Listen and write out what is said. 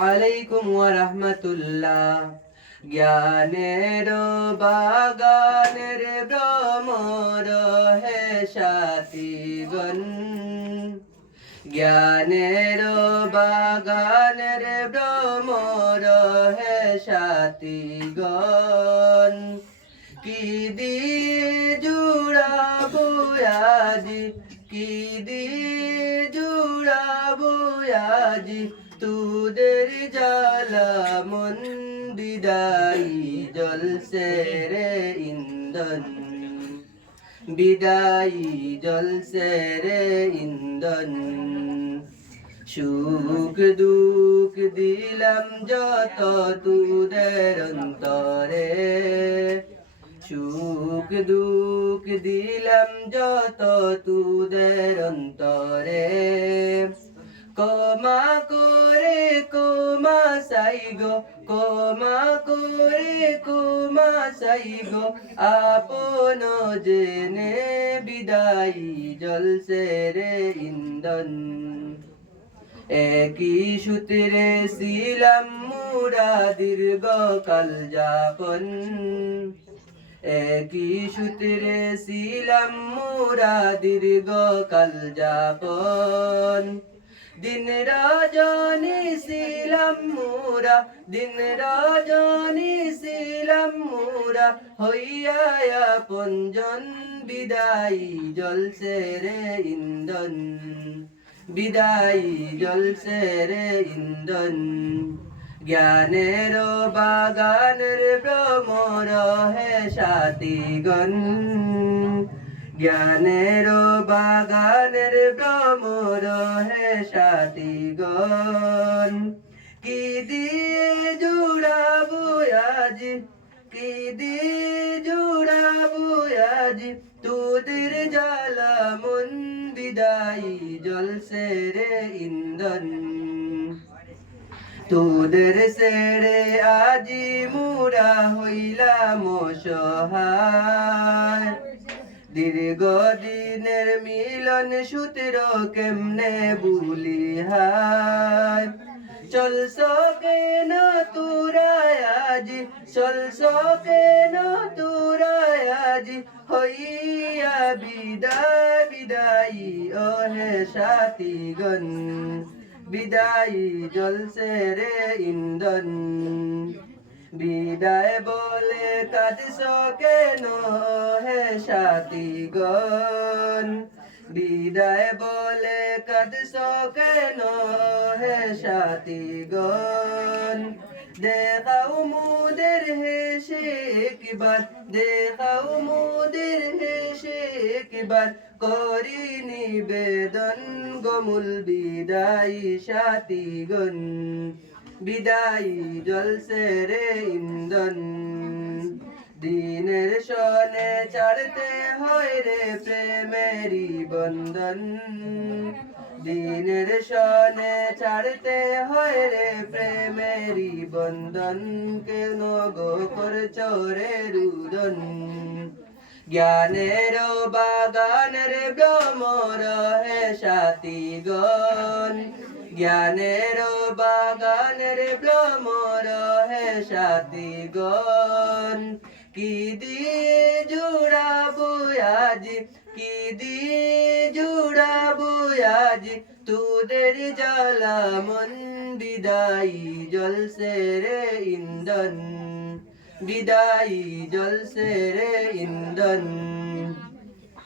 আলাইকুম ওয়া রাহমাতুল্লাহ জ্ঞানের বাগানের ভ্রমর হে সাথীগণ জ্ঞানের বাগানের ভ্রমর হে সাথীগণ কি দিয়ে জুড়াবো আজি? কি দিয়ে জুড়াবো আজি? তুদের জ্বালা বিদায়ী, জলসে রে ইন্দন বিদায়ী, জলসে রে ইন্দন সুখ দুঃখ দিলাম যত তুদের অন্তরে। সুখ দুঃখ দিলাম যত তুদের অন্তরে। করে সাইগো কমা করে কোমা সাইগো আপন জেনে বিদায়ী জলসে রে ইন্দন একই সূত্রে ছিলাম মুরা দীর্ঘ কাল যাপন। একই সূত্রে ছিলাম মুরা দীর্ঘ কাল যাপন। দিন রাজনী ছিলাম মুরা, দিন রাজনী ছিলাম মুরা, হইয়া পঞ্জন বিদায়ী জলসে রে ইন্দন বিদায়ী জলসে রে ইন্দন জ্ঞানের বাগানের ভ্রমর হে সাথীগণ জ্ঞানের বাগানের ভ্রমর সাথীগণ কি দিয়ে জুড়াবো আজি? কি দিয়ে জুড়াবো আজি? তোদের জ্বালা মন জলসে রে ইন্দন তোদের সেরে আজি মুরা হইলাম সহায়। দীর্ঘ দিনের মিলন সূত্র কেমনে বুলি হায় চল কেন তুরায় আজি, চল কেন তুরায় আজি, হইয়া বিদায়, বিদায়ী ওহে সাথীগণ, বিদায়ী জলসে রে ইন্দন বিদায় বলে কাঁদিস কেন? সাথীগণ বিদায় বলে কাঁদিস কেন হে সাথীগণ দেখাও মুদের হেসে একবার দেখাও মুদের হেসে একবার করি নিবেদন গমুল বিদায়ী সাথীগণ। বিদায়ী জলসে রে ইন্দন দিনের সনে ছাড়তে হয় রে প্রেমেরি বন্ধন। দিনের সনে ছাড়তে হয় রে প্রেমেরি বন্ধন। কেন গো করছ রে রুদন? জ্ঞানের বাগানের ভ্রমর হে সাথীগণ জ্ঞানের বাগানের ভ্রমর হে সাথীগণ কি দিয়ে জুড়াবো আজ? কি দিয়ে জুড়াবো আজ? তোদের জ্বালা মন বিদায়ী জলসে রে ইন্দন বিদায়ী জলসে রে ইন্দন